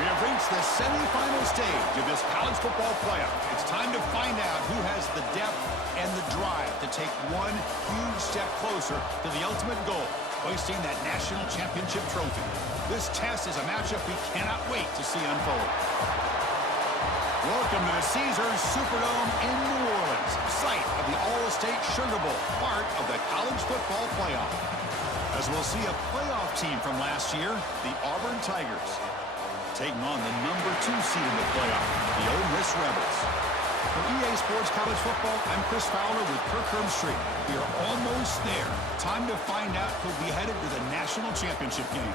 We have reached the semifinal stage of this college football playoff. It's time to find out who has the depth and the drive to take one huge step closer to the ultimate goal, hoisting that national championship trophy. This test is a matchup we cannot wait to see unfold. Welcome to the Caesars Superdome in New Orleans, site of the All-State Sugar Bowl, part of the college football playoff. As we'll see a playoff team from last year, the Auburn Tigers, taking on the number 2 seed in the playoff, the Ole Miss Rebels. For EA Sports College Football, I'm Chris Fowler with Kirk Herbstreit. We are almost there. Time to find out who'll be headed to the national championship game.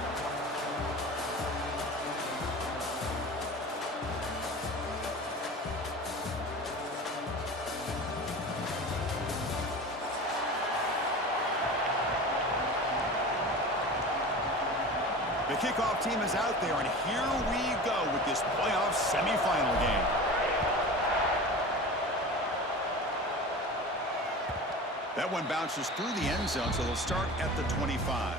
The kickoff team is out there, and here we go with this playoff semifinal game. That one bounces through the end zone, so they'll start at the 25.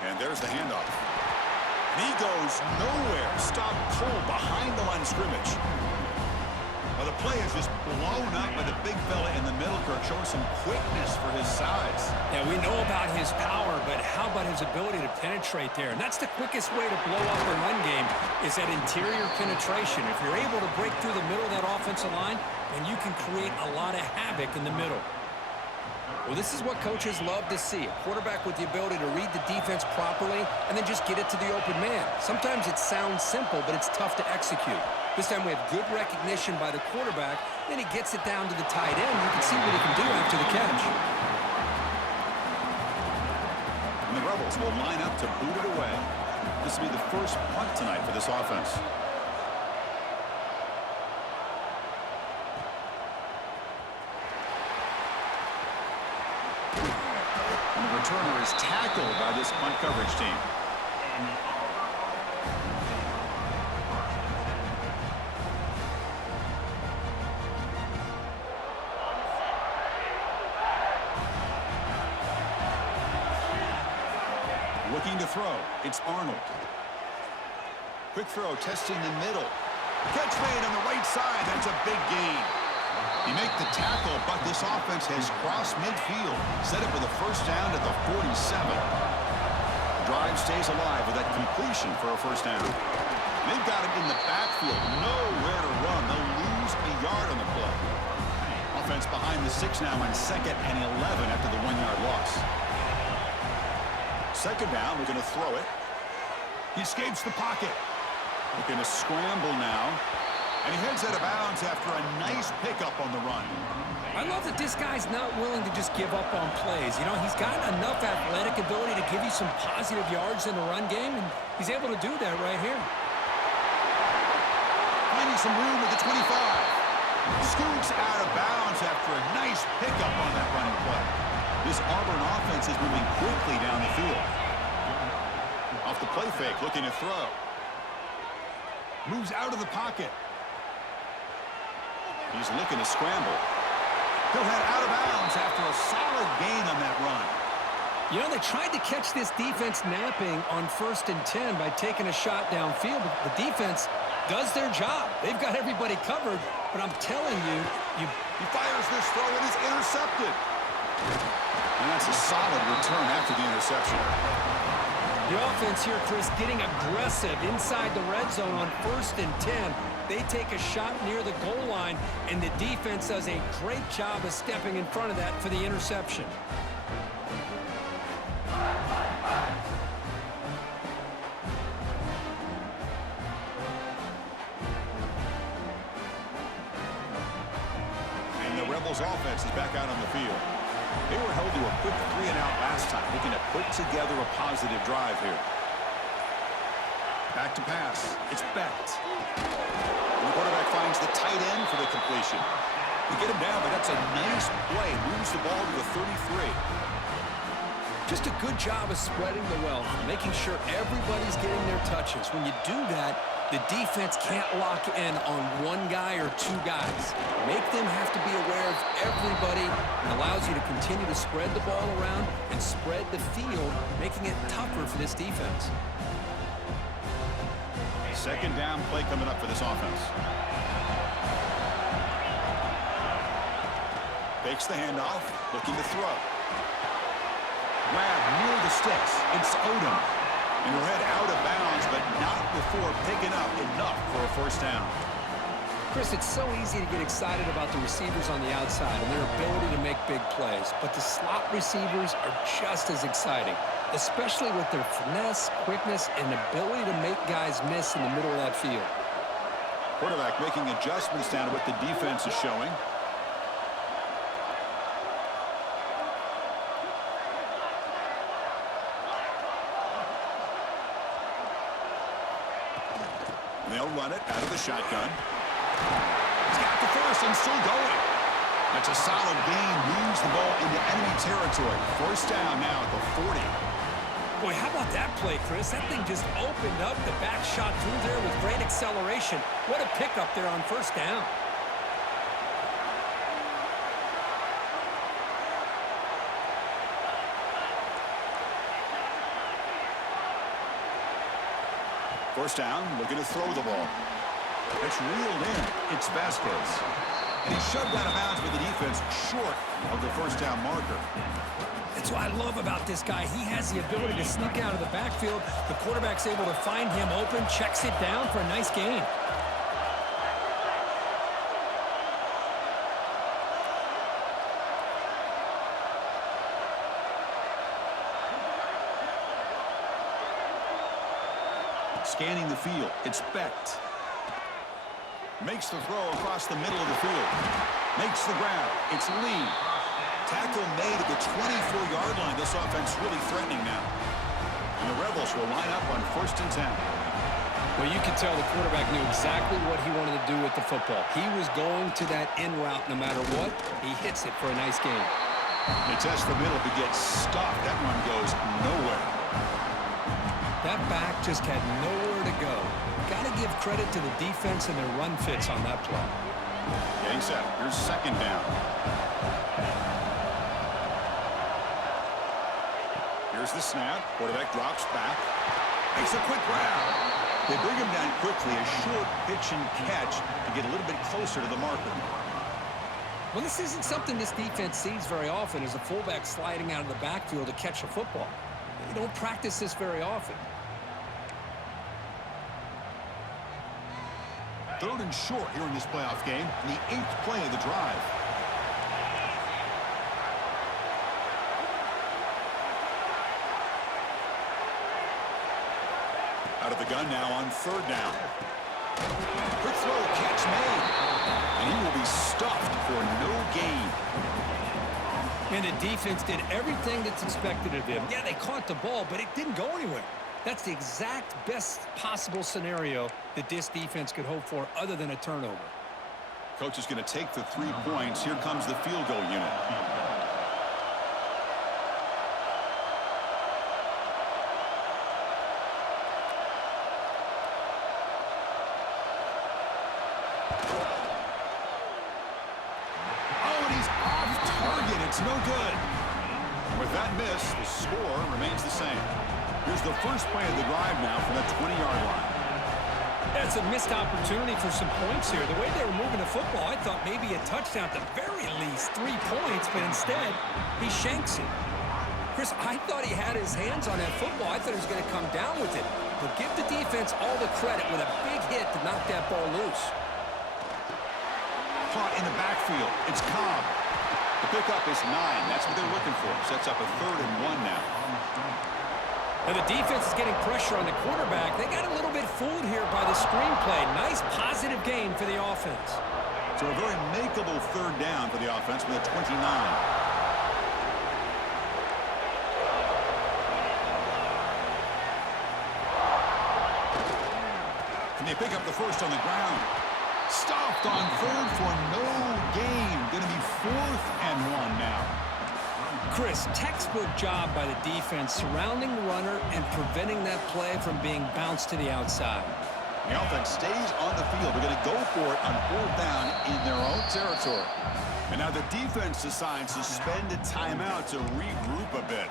And there's the handoff. And he goes nowhere. Stopped cold behind the line of scrimmage. Well, the play is just blown up by the big fella in the middle. Kirk showing some quickness for his size. Yeah, we know about his power, but how about his ability to penetrate there? And that's the quickest way to blow up a run game is that interior penetration. If you're able to break through the middle of that offensive line, then you can create a lot of havoc in the middle. Well, this is what coaches love to see. A quarterback with the ability to read the defense properly and then just get it to the open man. Sometimes it sounds simple, but it's tough to execute. This time we have good recognition by the quarterback. Then he gets it down to the tight end. You can see what he can do after the catch. And the Rebels will line up to boot it away. This will be the first punt tonight for this offense. Returner is tackled by this punt coverage team. Looking to throw. It's Arnold. Quick throw, testing the middle. Catch made on the right side. That's a big gain. You make the tackle, but this offense has crossed midfield. Set up for the first down at the 47. The drive stays alive with that completion for a first down. They've got him in the backfield. Nowhere to run. They'll lose a yard on the play. Offense behind the 6 now on 2nd and 11 after the 1-yard loss. Second down, we're going to throw it. He escapes the pocket. Looking to scramble now. And he heads out of bounds after a nice pickup on the run. I love that this guy's not willing to just give up on plays. You know, he's got enough athletic ability to give you some positive yards in the run game, and he's able to do that right here. Finding some room at the 25. Scoots out of bounds after a nice pickup on that running play. This Auburn offense is moving quickly down the field. Off the play fake, looking to throw. Moves out of the pocket. He's looking to scramble. He'll head out of bounds after a solid gain on that run. You know, they tried to catch this defense napping on 1st and 10 by taking a shot downfield. But the defense does their job. They've got everybody covered. But I'm telling you, he fires this throw and is intercepted. And that's a solid return after the interception. The offense here, Chris, getting aggressive inside the red zone on 1st and 10. They take a shot near the goal line, and the defense does a great job of stepping in front of that for the interception. And the Rebels offense is back out on the field. They were held to a quick 3-and-out last time, looking to put together a positive drive here. Back to pass. It's Becht. And the quarterback finds the tight end for the completion. They get him down, but that's a nice play. Moves the ball to the 33. Just a good job of spreading the wealth, making sure everybody's getting their touches. When you do that, the defense can't lock in on one guy or two guys. Make them have to be aware of everybody. It allows you to continue to spread the ball around and spread the field, making it tougher for this defense. Second down play coming up for this offense. Fakes the handoff, looking to throw. Grab near the sticks. It's Odom. And he'll head out of bounds, but not before picking up enough for a first down. Chris, it's so easy to get excited about the receivers on the outside and their ability to make big plays, but the slot receivers are just as exciting, especially with their finesse, quickness, and ability to make guys miss in the middle of that field. Quarterback making adjustments down to what the defense is showing. They'll run it out of the shotgun. He's got the first and still going. That's a solid gain. Moves the ball into enemy territory. First down now at the 40. Boy, how about that play, Chris? That thing just opened up. The back shot through there with great acceleration. What a pickup there on first down. First down, looking to throw the ball. It's reeled in. It's Vasquez. And he's shoved out of bounds with the defense short of the first down marker. That's what I love about this guy. He has the ability to sneak out of the backfield. The quarterback's able to find him open, checks it down for a nice gain. Scanning the field, it's Becht. Makes the throw across the middle of the field. Makes the grab, it's Lee. Tackle made at the 24-yard line. This offense really threatening now. And the Rebels will line up on 1st and 10. Well, you can tell the quarterback knew exactly what he wanted to do with the football. He was going to that in route no matter what. He hits it for a nice gain. They test the middle to get stuffed. That one goes nowhere. That back just had nowhere to go. Got to give credit to the defense and their run fits on that play. Getting set. Here's second down. Here's the snap. Quarterback drops back. Makes a quick grab. They bring him down quickly. A short pitch and catch to get a little bit closer to the marker. Well, this isn't something this defense sees very often, is a fullback sliding out of the backfield to catch a football. You don't practice this very often. 3rd and short here in this playoff game. The 8th play of the drive. Out of the gun now on 3rd down. Quick throw, catch made. And he will be stuffed for no gain. And the defense did everything that's expected of them. Yeah, they caught the ball, but it didn't go anywhere. That's the exact best possible scenario that this defense could hope for other than a turnover. Coach is going to take the 3 points. Here comes the field goal unit. Oh, and he's off target. It's no good. And with that miss, the score remains the same. Here's the first play of the drive now from the 20-yard line. That's a missed opportunity for some points here. The way they were moving the football, I thought maybe a touchdown, at the very least 3 points, but instead, he shanks it. Chris, I thought he had his hands on that football. I thought he was going to come down with it. But give the defense all the credit with a big hit to knock that ball loose. Caught in the backfield. It's Cobb. The pickup is 9. That's what they're looking for. Sets up a 3rd and 1 now. And the defense is getting pressure on the quarterback. They got a little bit fooled here by the screenplay. Nice positive gain for the offense. So a very makeable 3rd down for the offense with a 29. Can they pick up the first on the ground? Stopped on 3rd for no gain. Going to be 4th and 1 now. Chris, textbook job by the defense surrounding the runner and preventing that play from being bounced to the outside. The offense stays on the field. They're going to go for it on 4th down in their own territory. And now the defense decides to spend a timeout to regroup a bit.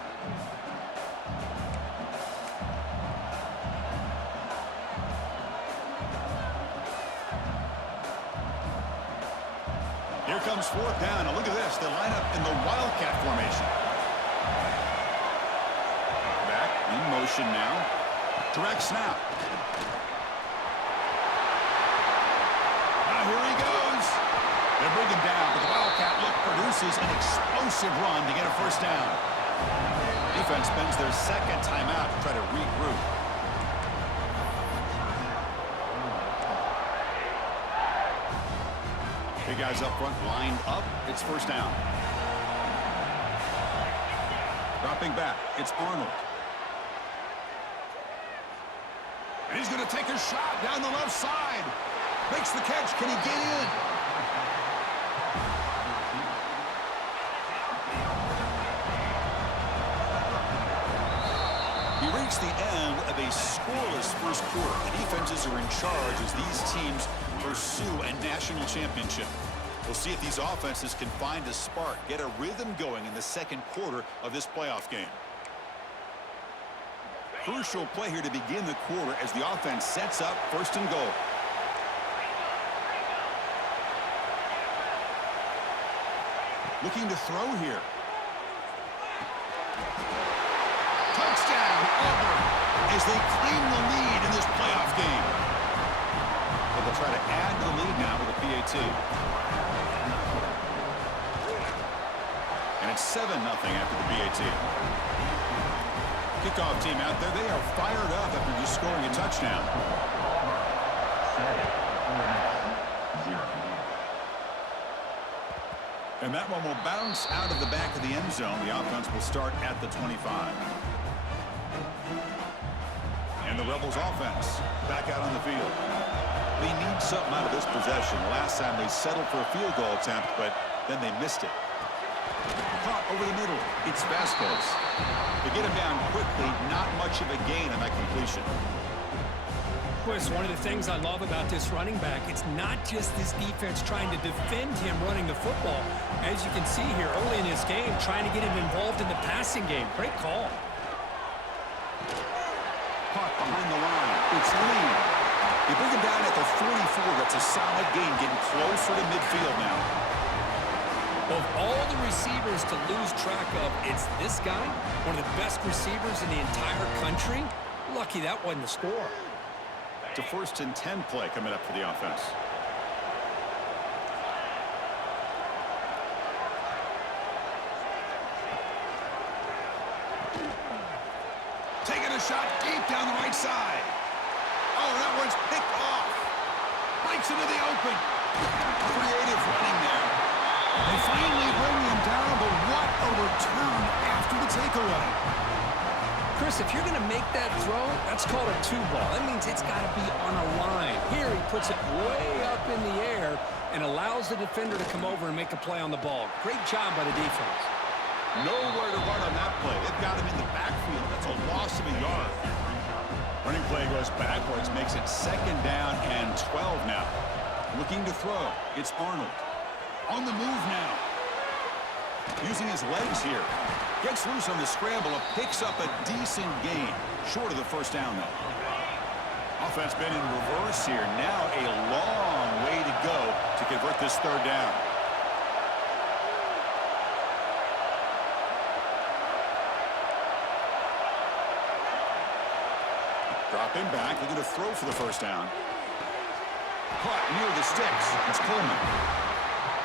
Here comes 4th down. And look at this. They line up in the Wildcat formation. Back in motion now. Direct snap. Now here he goes. They bring him down, but the Wildcat look produces an explosive run to get a 1st down. Defense spends their 2nd timeout to try to regroup. Big guys up front lined up. It's 1st down. Dropping back. It's Arnold. And he's going to take a shot down the left side. Makes the catch. Can he get in? We reached the end of a scoreless 1st quarter. The defenses are in charge as these teams pursue a national championship. We'll see if these offenses can find a spark, get a rhythm going in the 2nd quarter of this playoff game. Crucial play here to begin the quarter as the offense sets up 1st and goal. Looking to throw here. Touchdown, Auburn, as they claim the lead in this playoff game. But they'll try to add to the lead now with a PAT. And it's 7-0 after the PAT. Kickoff team out there, they are fired up after just scoring a touchdown. And that one will bounce out of the back of the end zone. The offense will start at the 25. And the Rebels offense back out on the field. They need something out of this possession. Last time they settled for a field goal attempt, but then they missed it. Caught over the middle. It's Vasquez. To get him down quickly, not much of a gain on that completion. Chris, one of the things I love about this running back, it's not just this defense trying to defend him running the football. As you can see here early in this game, trying to get him involved in the passing game. Great call. Caught behind the line. It's Lee. You bring him down at the 44. That's a solid gain, getting closer to midfield now. Of all the receivers to lose track of, it's this guy, one of the best receivers in the entire country. Lucky that wasn't the score. It's a 1st and 10 play coming up for the offense. Taking a shot deep down the right side. Oh, that one's picked off. Breaks into the open. Creative running there. They finally bring him down, but what a return after the takeaway. Chris, if you're going to make that throw, that's called a 2-ball. That means it's got to be on a line. Here he puts it way up in the air and allows the defender to come over and make a play on the ball. Great job by the defense. Nowhere to run on that play. They've got him in the backfield. That's a loss of a yard. Running play goes backwards, makes it 2nd down and 12 now. Looking to throw. It's Arnold. On the move now. Using his legs here. Gets loose on the scramble and picks up a decent gain. Short of the 1st down, though. Offense been in reverse here. Now a long way to go to convert this 3rd down. Dropping back. They're going to throw for the 1st down. Caught near the sticks. It's Coleman.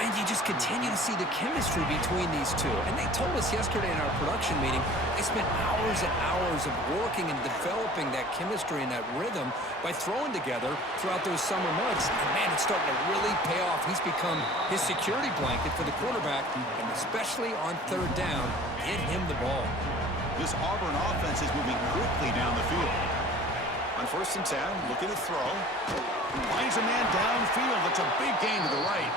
And you just continue to see the chemistry between these two. And they told us yesterday in our production meeting, they spent hours and hours of working and developing that chemistry and that rhythm by throwing together throughout those summer months. And man, it's starting to really pay off. He's become his security blanket for the quarterback, and especially on 3rd down, get him the ball. This Auburn offense is moving quickly down the field. On 1st and 10, looking to throw. Finds a man downfield. That's a big gain to the right.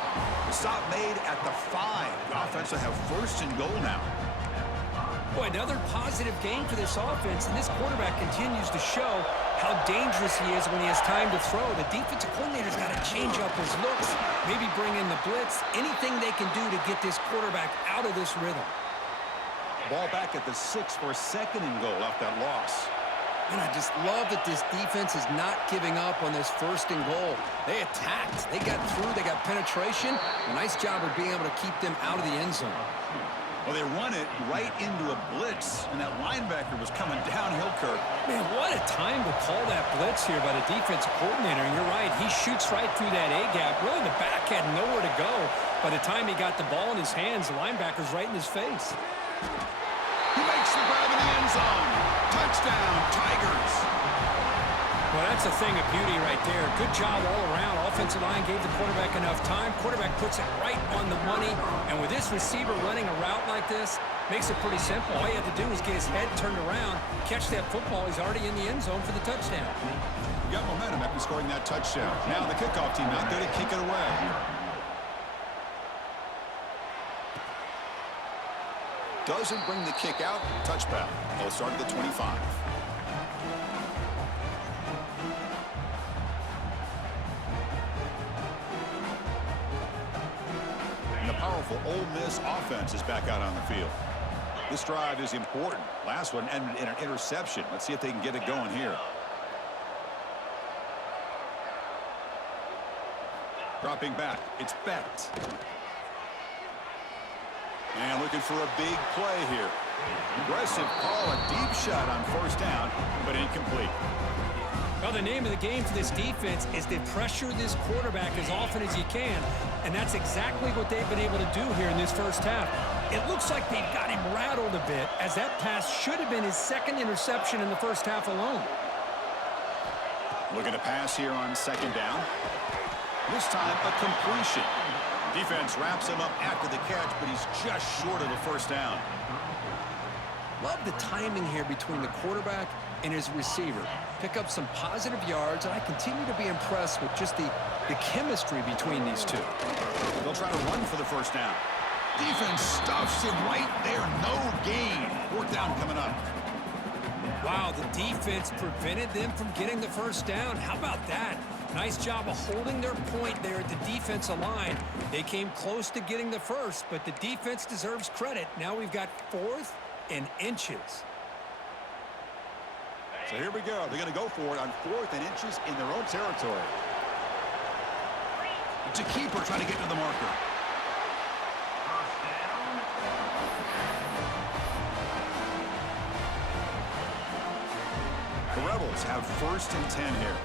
The stop made at the 5. The offense will have 1st and goal now. Boy, another positive game for this offense, and this quarterback continues to show how dangerous he is when he has time to throw. The defensive coordinator's got to change up his looks, maybe bring in the blitz, anything they can do to get this quarterback out of this rhythm. Ball back at the 6 for a second and goal off that loss. And I just love that this defense is not giving up on this first and goal. They attacked. They got through. They got penetration. A nice job of being able to keep them out of the end zone. Well, they run it right into a blitz, and that linebacker was coming downhill, Kirk. Man, what a time to call that blitz here by the defensive coordinator. And you're right, he shoots right through that A-gap. Really, the back had nowhere to go. By the time he got the ball in his hands, the linebacker's right in his face. He makes the grab in the end zone. Touchdown, Tigers. Well, that's a thing of beauty right there. Good job all around. Offensive line gave the quarterback enough time. Quarterback puts it right on the money. And with this receiver running a route like this, makes it pretty simple. All you have to do is get his head turned around, catch that football. He's already in the end zone for the touchdown. You got momentum after scoring that touchdown. Now the kickoff team out there to kick it away. Doesn't bring the kick out. Touchback. They'll start at the 25. And the powerful Ole Miss offense is back out on the field. This drive is important. Last one ended in an interception. Let's see if they can get it going here. Dropping back. It's Becht. And looking for a big play here. Aggressive call, a deep shot on first down, but incomplete. Well, the name of the game for this defense is to pressure this quarterback as often as you can, and that's exactly what they've been able to do here in this first half. It looks like they've got him rattled a bit, as that pass should have been his second interception in the first half alone. Looking to pass here on second down. This time, a completion. Defense wraps him up after the catch, but he's just short of a first down. Love the timing here between the quarterback and his receiver. Pick up some positive yards, and I continue to be impressed with just the chemistry between these two. They'll try to run for the first down. Defense stuffs him right there. No gain. Fourth down coming up. Wow, the defense prevented them from getting the first down. How about that? Nice job of holding their point there at the defensive line. They came close to getting the first, but the defense deserves credit. Now we've got 4th and inches. So here we go. They're going to go for it on 4th and inches in their own territory. It's a keeper trying to get to the marker. The Rebels have 1st and 10 here.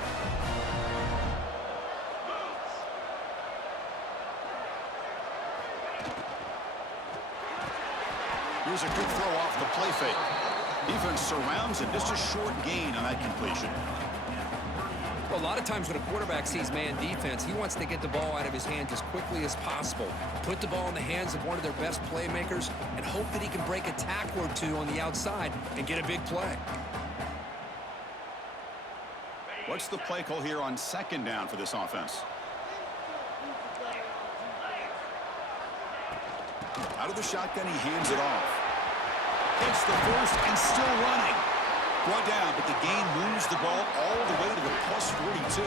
Here's a good throw off the play fake. Defense surrounds him. Just a short gain on that completion. Well, a lot of times when a quarterback sees man defense, he wants to get the ball out of his hands as quickly as possible. Put the ball in the hands of one of their best playmakers and hope that he can break a tackle or two on the outside and get a big play. What's the play call here on second down for this offense? Out of the shotgun, he hands it off. It's the first and still running. Brought down, but the gain moves the ball all the way to the plus 42.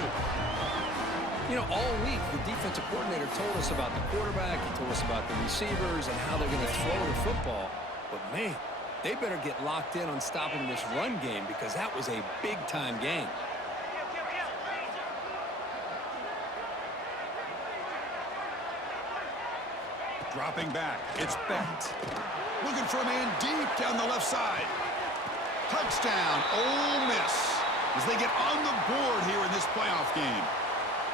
You know, all week, the defensive coordinator told us about the quarterback. He told us about the receivers and how they're going to throw the football. But, man, they better get locked in on stopping this run game because that was a big-time game. Dropping back, it's Becht. Looking for a man deep down the left side. Touchdown, Ole Miss, as they get on the board here in this playoff game.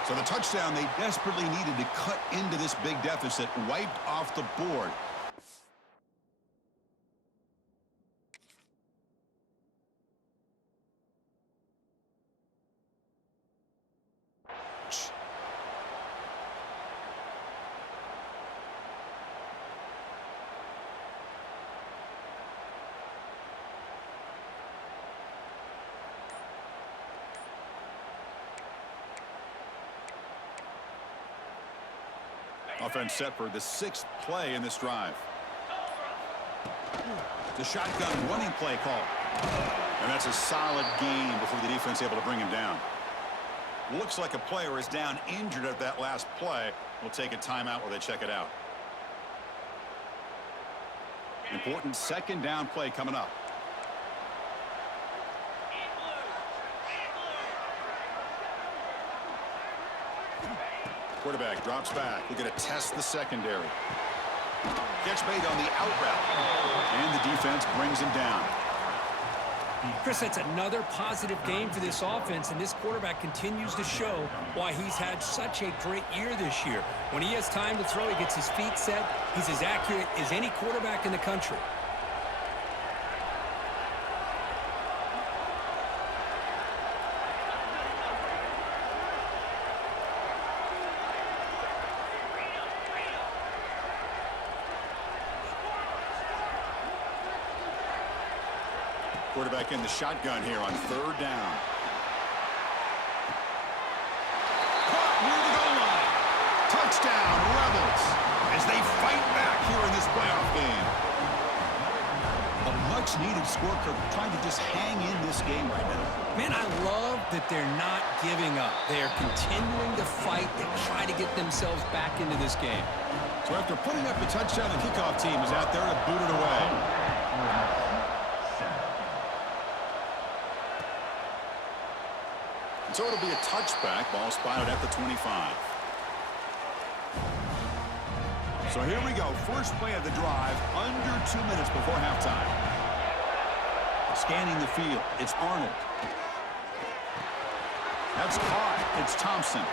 So the touchdown they desperately needed to cut into this big deficit, wiped off the board. Offense set for the 6th play in this drive. The shotgun running play call. And that's a solid gain before the defense able to bring him down. Looks like a player is down injured at that last play. We'll take a timeout while they check it out. Important second down play coming up. Quarterback drops back. We're going to test the secondary. Catch made on the out route. And the defense brings him down. Chris, that's another positive game for this offense, and this quarterback continues to show why he's had such a great year this year. When he has time to throw, he gets his feet set. He's as accurate as any quarterback in the country. Quarterback in the shotgun here on third down. Caught near the goal line. Touchdown, Rebels, as they fight back here in this playoff game. A much-needed score, trying to just hang in this game right now. Man, I love that they're not giving up. They are continuing to fight. They try to get themselves back into this game. So after putting up the touchdown, the kickoff team is out there to boot it away. So it'll be a touchback. Ball spotted at the 25. So here we go. First play of the drive, under 2 minutes before halftime. Scanning the field, it's Arnold. That's caught. It's Thompson.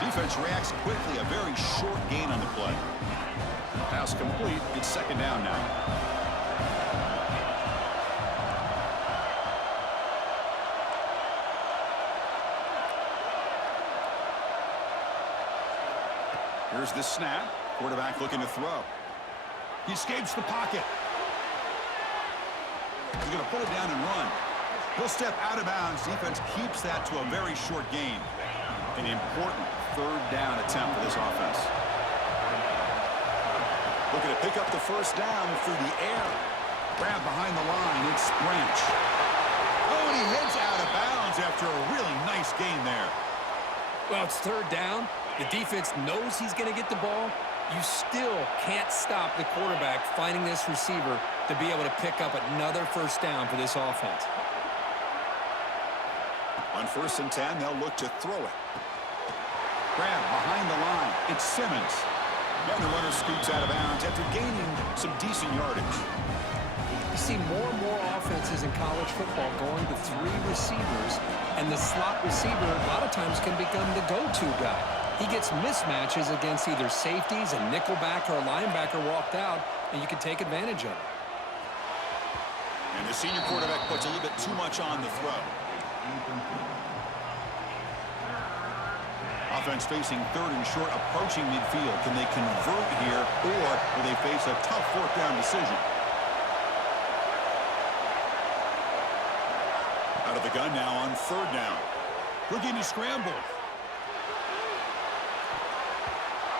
Defense reacts quickly. A very short gain on the play. Pass complete. It's second down now. Here's the snap. Quarterback looking to throw. He escapes the pocket. He's going to put it down and run. He'll step out of bounds. Defense keeps that to a very short gain. An important third down attempt for this offense. Looking to pick up the first down through the air. Grab behind the line. It's Branch. Oh, and he heads out of bounds after a really nice gain there. Well, it's third down. The defense knows he's going to get the ball. You still can't stop the quarterback finding this receiver to be able to pick up another first down for this offense. On 1st and 10, they'll look to throw it. Grab behind the line. It's Simmons. And the runner scoots out of bounds after gaining some decent yardage. You see more and more offenses in college football going to 3 receivers, and the slot receiver a lot of times can become the go-to guy. He gets mismatches against either safeties, a nickelback, or a linebacker walked out, and you can take advantage of it. And the senior quarterback puts a little bit too much on the throw. Offense facing third and short, approaching midfield. Can they convert here, or will they face a tough fourth down decision? Out of the gun now on third down. Looking to scramble.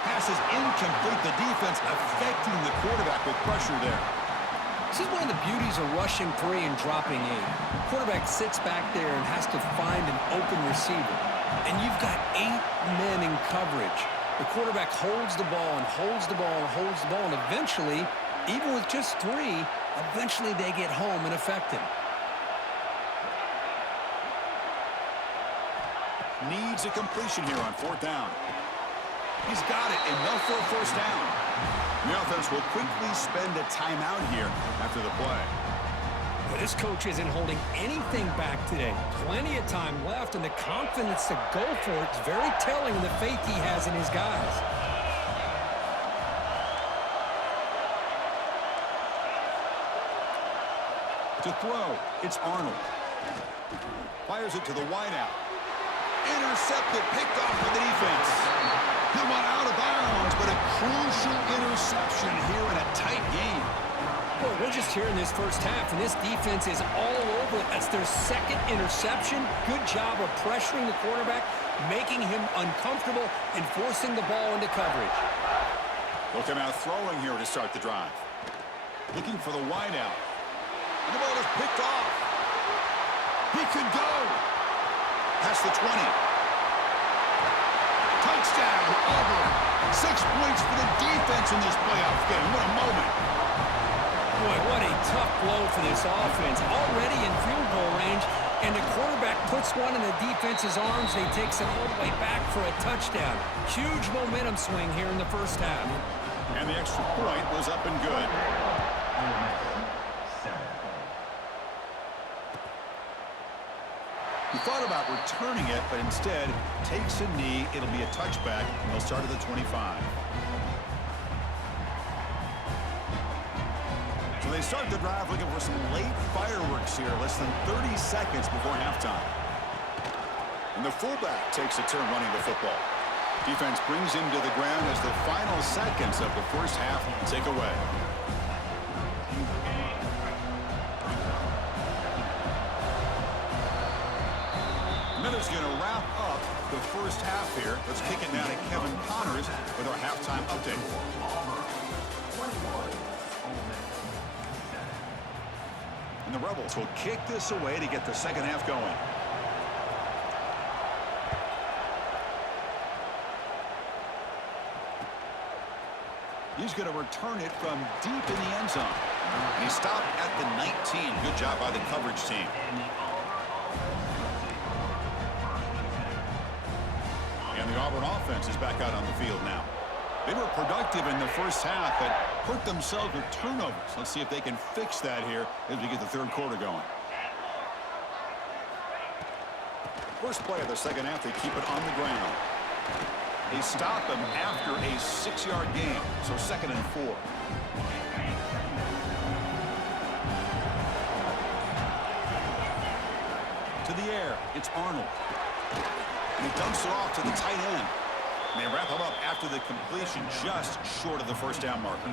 Pass is incomplete. The defense affecting the quarterback with pressure there. This is one of the beauties of rushing 3 and dropping 8. Quarterback sits back there and has to find an open receiver. And you've got 8 men in coverage. The quarterback holds the ball and holds the ball and holds the ball. And eventually, even with just 3, eventually they get home and affect him. Needs a completion here on fourth down. He's got it. Enough for a first down. The offense will quickly spend a timeout here after the play. Well, this coach isn't holding anything back today. Plenty of time left, and the confidence to go for it is very telling in the faith he has in his guys. To throw, it's Arnold. Fires it to the wideout. Intercepted, picked off by the defense. He went out of bounds, but a crucial interception here in a tight game. Well, we're just here in this first half, and this defense is all over it. That's their second interception. Good job of pressuring the quarterback, making him uncomfortable, and forcing the ball into coverage. They'll come out throwing here to start the drive. Looking for the wideout. And the ball is picked off. He could go. Past the 20. Touchdown, Auburn. 6 points for the defense in this playoff game. What a moment. Boy, what a tough blow for this offense. Already in field goal range, and the quarterback puts one in the defense's arms, and he takes it all the way back for a touchdown. Huge momentum swing here in the first half. And the extra point was up and good. He thought about returning it, but instead takes a knee. It'll be a touchback. They'll start at the 25. So they start the drive looking for some late fireworks here, less than 30 seconds before halftime. And the fullback takes a turn running the football. Defense brings him to the ground as the final seconds of the first half tick away. Miller's going to wrap up the first half here. Let's kick it now to Kevin Connors with our halftime update. And the Rebels will kick this away to get the second half going. He's going to return it from deep in the end zone. And he stopped at the 19. Good job by the coverage team. And the Auburn offense is back out on the field now. They were productive in the first half, but hurt themselves with turnovers. Let's see if they can fix that here as we get the third quarter going. First play of the second half, they keep it on the ground. They stop him after a 6-yard gain, so 2nd and 4. To the air, it's Arnold. And he dumps it off to the tight end. And they wrap him up after the completion, just short of the first down marker.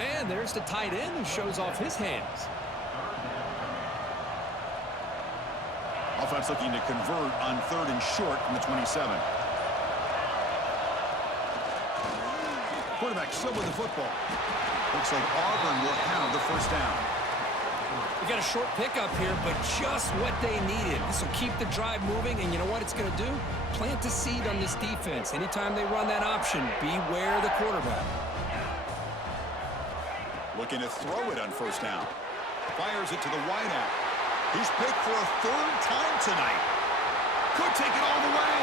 And there's the tight end who shows off his hands. Offense looking to convert on 3rd and short from the 27. Quarterback still with the football. Looks like Auburn will have the first down. We got a short pickup here, but just what they needed. This will keep the drive moving, and you know what it's going to do? Plant a seed on this defense. Anytime they run that option, beware the quarterback. Looking to throw it on first down. Fires it to the wideout. He's picked for a 3rd time tonight. Could take it all the way.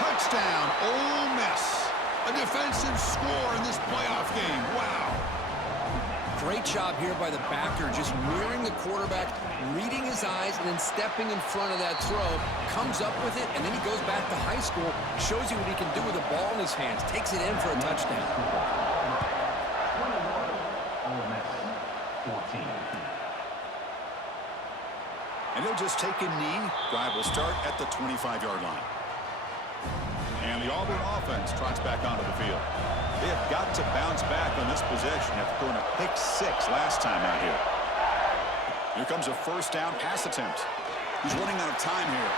Touchdown, Ole Miss. A defensive score in this playoff game. Wow. Great job here by the backer, just mirroring the quarterback, reading his eyes, and then stepping in front of that throw, comes up with it, and then he goes back to high school, shows you what he can do with the ball in his hands, takes it in for a touchdown. And he'll just take a knee. Drive will start at the 25-yard line. And the Auburn offense trots back onto the field. They have got to bounce back on this possession after throwing a pick 6 last time out here. Here comes a first down pass attempt. He's running out of time here.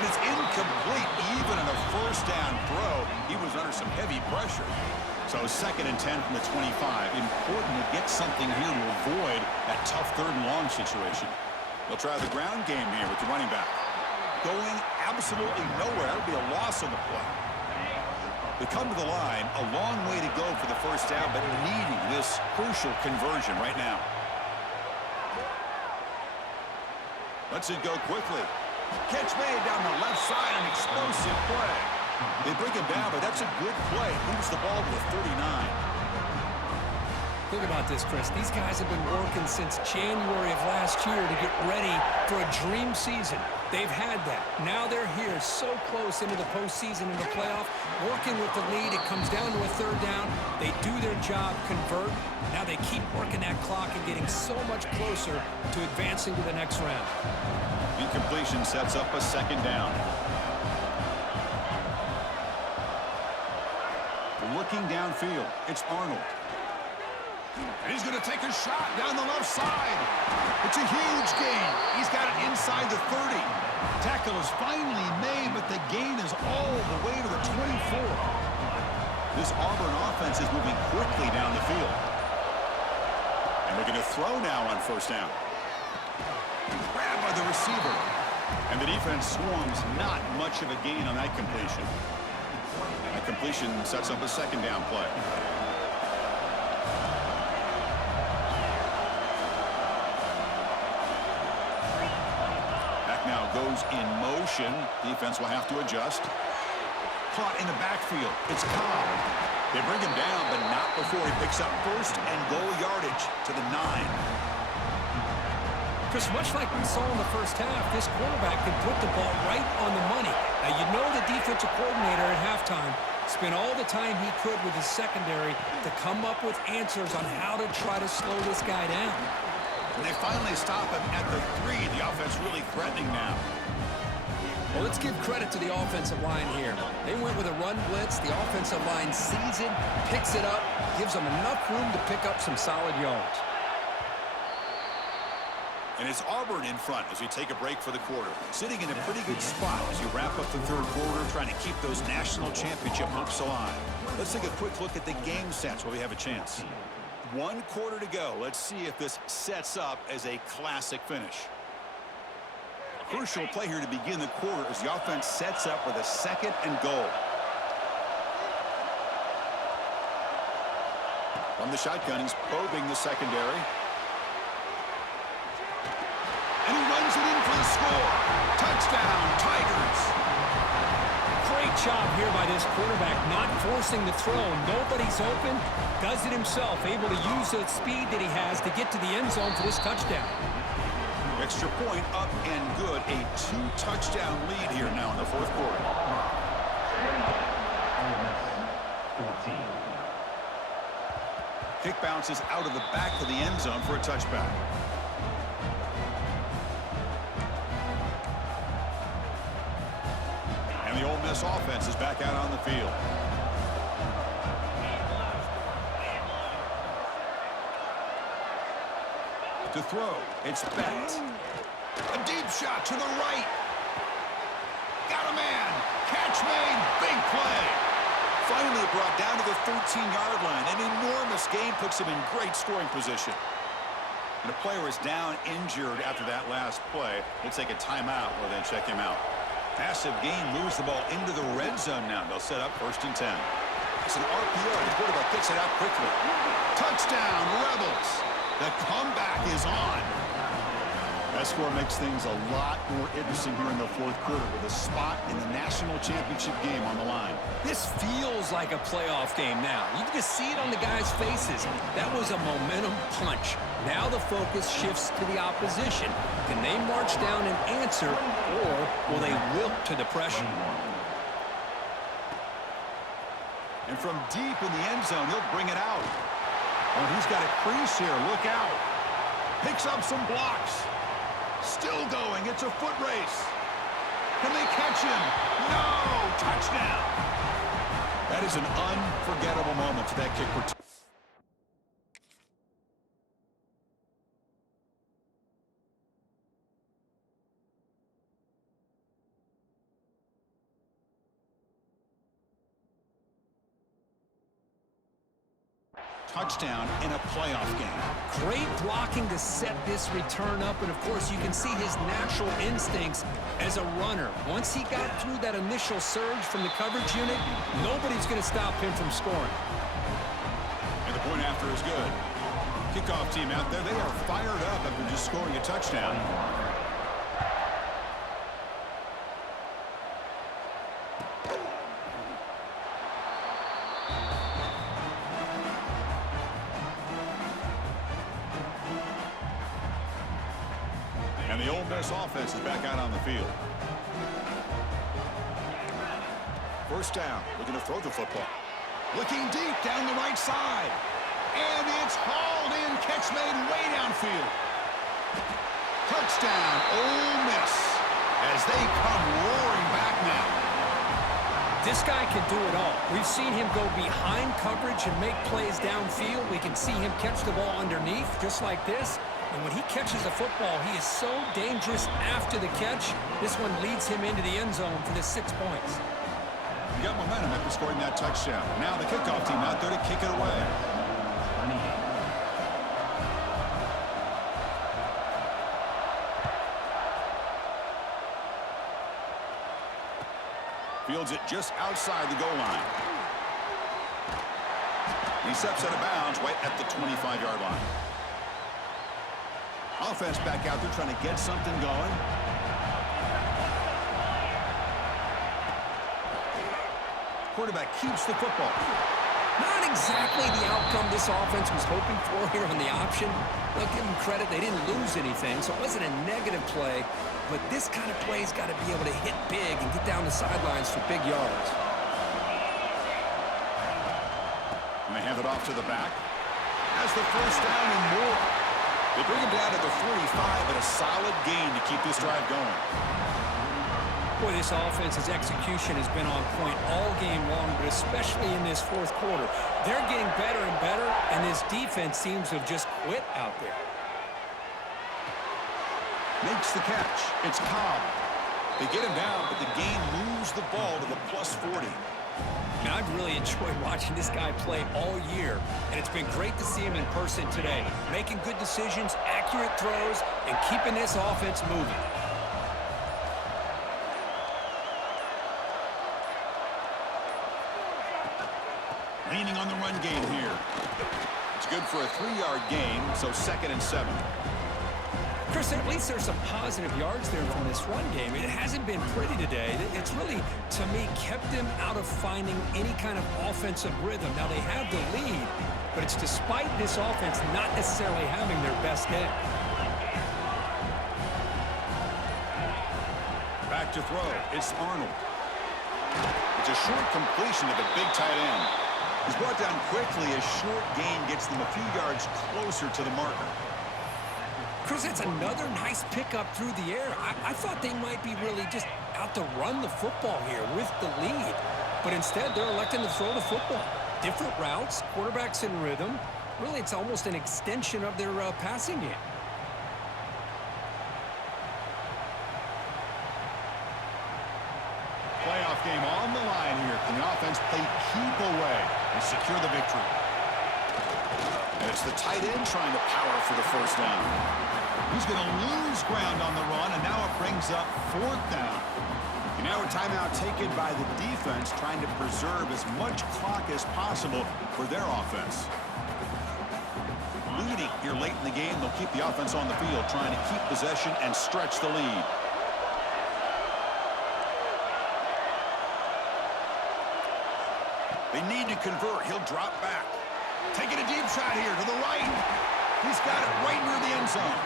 And it's incomplete. Even on a first down throw, he was under some heavy pressure. So 2nd and 10 from the 25. Important to get something here to avoid that tough 3rd and long situation. They'll try the ground game here with the running back. Going absolutely nowhere. That would be a loss on the play. They come to the line, a long way to go for the first down, but needing this crucial conversion right now. Lets it go quickly. Catch made down the left side, an explosive play. They bring him down, but that's a good play. Moves the ball to the 39. Think about this, Chris. These guys have been working since January of last year to get ready for a dream season. They've had that. Now they're here so close into the postseason and the playoff, working with the lead. It comes down to a 3rd down. They do their job, convert. Now they keep working that clock and getting so much closer to advancing to the next round. Incompletion sets up a 2nd down. Looking downfield, it's Arnold. And he's going to take a shot down the left side. It's a huge gain. He's got it inside the 30. Tackle is finally made, but the gain is all the way to the 24. This Auburn offense is moving quickly down the field. And Looking to throw now on first down. Grabbed by the receiver. And the defense swarms, not much of a gain on that completion. That completion sets up a second down play. Back now goes in motion. Defense will have to adjust. Caught in the backfield. It's Cobb. They bring him down, but not before he picks up first and goal yardage to the 9. Because much like we saw in the first half, this quarterback can put the ball right on the money. Now, you know the defensive coordinator at halftime spent all the time he could with his secondary to come up with answers on how to try to slow this guy down. And they finally stop him at the 3. The offense really threatening now. Well, let's give credit to the offensive line here. They went with a run blitz. The offensive line sees it, picks it up, gives them enough room to pick up some solid yards. And it's Auburn in front as we take a break for the quarter. Sitting in a pretty good spot as you wrap up the third quarter, trying to keep those national championship hopes alive. Let's take a quick look at the game stats while we have a chance. 1 quarter to go. Let's see if this sets up as a classic finish. Crucial play here to begin the quarter as the offense sets up with a 2nd and goal. From the shotgun, he's probing the secondary. And he runs it in for the score. Touchdown, Tigers. Great job here by this quarterback, not forcing the throw. Nobody's open. Does it himself, able to use the speed that he has to get to the end zone for this touchdown. Extra point up and good. A 2-touchdown lead here now in the fourth quarter. Kick bounces out of the back of the end zone for a touchback. And the Ole Miss offense is back out on the field. To throw, it's Bennett. A deep shot to the right. Got a man. Catch made. Big play. Finally brought down to the 13-yard line. An enormous gain puts him in great scoring position. And the player is down injured after that last play. They'll take a timeout while they check him out. Passive gain moves the ball into the red zone now. They'll set up 1st and 10. It's an RPO. The quarterback gets it out quickly. Touchdown, Rebels. The comeback is on. That score makes things a lot more interesting here in the fourth quarter with a spot in the national championship game on the line. This feels like a playoff game now. You can just see it on the guys' faces. That was a momentum punch. Now the focus shifts to the opposition. Can they march down and answer, or will they wilt to the pressure? And from deep in the end zone, he'll bring it out. Oh, he's got a crease here. Look out. Picks up some blocks. Still going. It's a foot race. Can they catch him? No! Touchdown. That is an unforgettable moment for that kick return. Touchdown in a playoff game. Great blocking to set this return up, and of course you can see his natural instincts as a runner. Once he got through that initial surge from the coverage unit, nobody's going to stop him from scoring. And the point after is good. Kickoff team out there, they are fired up after just scoring a touchdown. And the Ole Miss offense is back out on the field. First down, looking to throw the football. Looking deep down the right side. And it's hauled in, catch made way downfield. Touchdown, Ole Miss, as they come roaring back now. This guy can do it all. We've seen him go behind coverage and make plays downfield. We can see him catch the ball underneath, just like this. And when he catches the football, he is so dangerous after the catch. This one leads him into the end zone for the 6 points. He got momentum after scoring that touchdown. Now the kickoff team out there to kick it away. Fields it just outside the goal line. He steps out of bounds right at the 25-yard line. Offense back out there trying to get something going. Quarterback keeps the football. Not exactly the outcome this offense was hoping for here on the option. I'll give them credit. They didn't lose anything, so it wasn't a negative play. But this kind of play's got to be able to hit big and get down the sidelines for big yards. And they hand it off to the back. Has the first down and more. They bring him down to the 45, but a solid gain to keep this drive going. Boy, this offense's execution has been on point all game long, but especially in this fourth quarter. They're getting better and better, and this defense seems to have just quit out there. Makes the catch. It's Cobb. They get him down, but the gain moves the ball to the plus 40. Now, I've really enjoyed watching this guy play all year, and it's been great to see him in person today. Making good decisions, accurate throws, and keeping this offense moving. Leaning on the run game here. It's good for a 3-yard gain, so 2nd and 7. Chris, at least there's some positive yards there from this run game. It hasn't been pretty today. It's really, to me, kept them out of finding any kind of offensive rhythm. Now, they have the lead, but it's despite this offense not necessarily having their best day. Back to throw. It's Arnold. It's a short completion to the big tight end. He's brought down quickly. A short gain gets them a few yards closer to the marker. Chris, that's another nice pickup through the air. I thought they might be really just out to run the football here with the lead. But instead, they're electing to throw the football. Different routes, quarterbacks in rhythm. Really, it's almost an extension of their passing game. Playoff game on the line here. Can the offense play keep away and secure the victory? And it's the tight end trying to power for the first down. He's going to lose ground on the run, and now it brings up 4th down. And now a timeout taken by the defense, trying to preserve as much clock as possible for their offense. Leading here late in the game, they'll keep the offense on the field, trying to keep possession and stretch the lead. They need to convert. He'll drop back. Taking a deep shot here to the right. He's got it right near the end zone.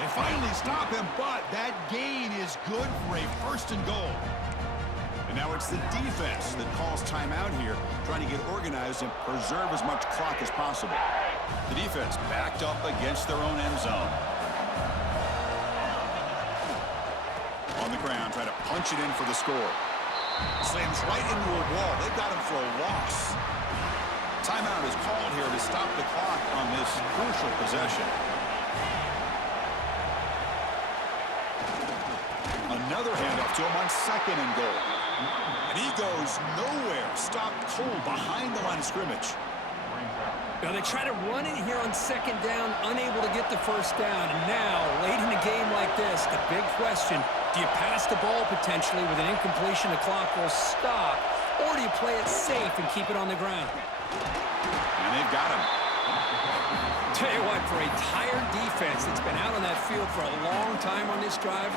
They finally stop him, but that gain is good for a 1st and goal. And now it's the defense that calls timeout here, trying to get organized and preserve as much clock as possible. The defense backed up against their own end zone. On the ground, trying to punch it in for the score. Slams right into a wall. They've got him for a loss. Timeout is called here to stop the clock on this crucial possession. Another handoff to him on 2nd and goal. And he goes nowhere. Stopped cold behind the line of scrimmage. Now they try to run it here on 2nd down, unable to get the first down. And now, late in a game like this, the big question, do you pass the ball potentially with an incompletion? The clock will stop. Or do you play it safe and keep it on the ground? And they've got him. Tell you what, for a tired defense that's been out on that field for a long time on this drive,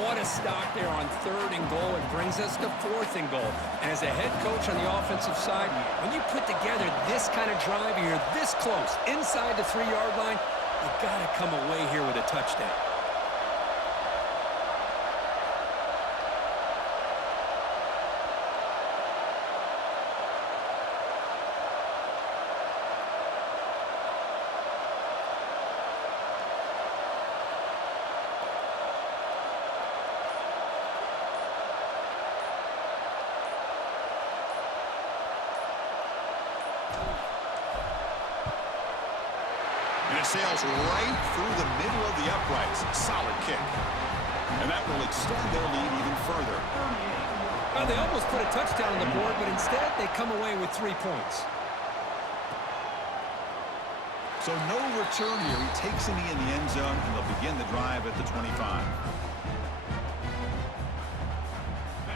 what a stop there on 3rd and goal. It brings us to 4th and goal. And as a head coach on the offensive side, when you put together this kind of drive and you're this close inside the 3-yard line, you got to come away here with a touchdown. And it sails right through the middle of the uprights. Solid kick. And that will extend their lead even further. Well, they almost put a touchdown on the board, but instead they come away with 3 points. So no return here. He takes a knee in the end zone, and they'll begin the drive at the 25.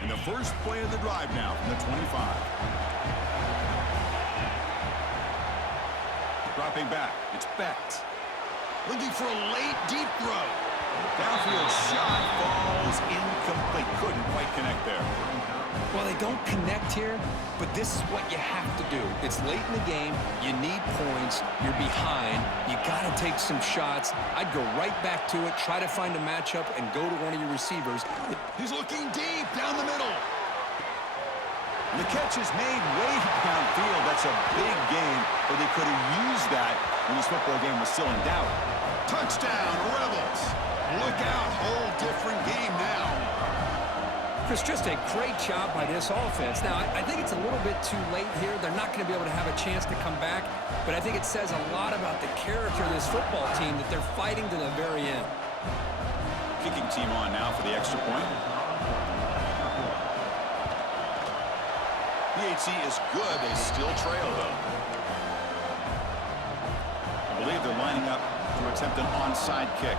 And the first play of the drive now from the 25. Dropping back, it's Becht. Looking for a late, deep throw. Downfield shot falls incomplete. Couldn't quite connect there. Well, they don't connect here, but this is what you have to do. It's late in the game. You need points. You're behind. You got to take some shots. I'd go right back to it, try to find a matchup, and go to one of your receivers. He's looking deep down the middle. And the catch is made way downfield. That's a big gain, but they could have used that when this football game was still in doubt. Touchdown, Rebels. Look out, whole different game now. Chris, just a great job by this offense. Now, I think it's a little bit too late here. They're not going to be able to have a chance to come back, but I think it says a lot about the character of this football team that they're fighting to the very end. Kicking team on now for the extra point. EAC is good. They still trail, though. I believe they're lining up to attempt an onside kick.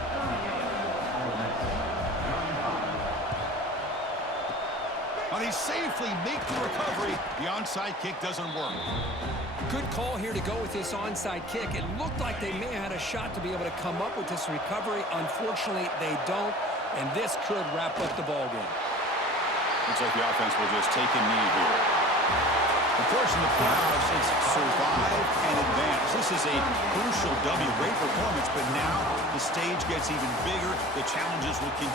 But they safely make the recovery. The onside kick doesn't work. Good call here to go with this onside kick. It looked like they may have had a shot to be able to come up with this recovery. Unfortunately, they don't, and this could wrap up the ballgame. Looks like the offense will just take a knee here. Of course, in the playoffs, it's survive and advance. This is a crucial W. Great performance, but now the stage gets even bigger. The challenges will continue.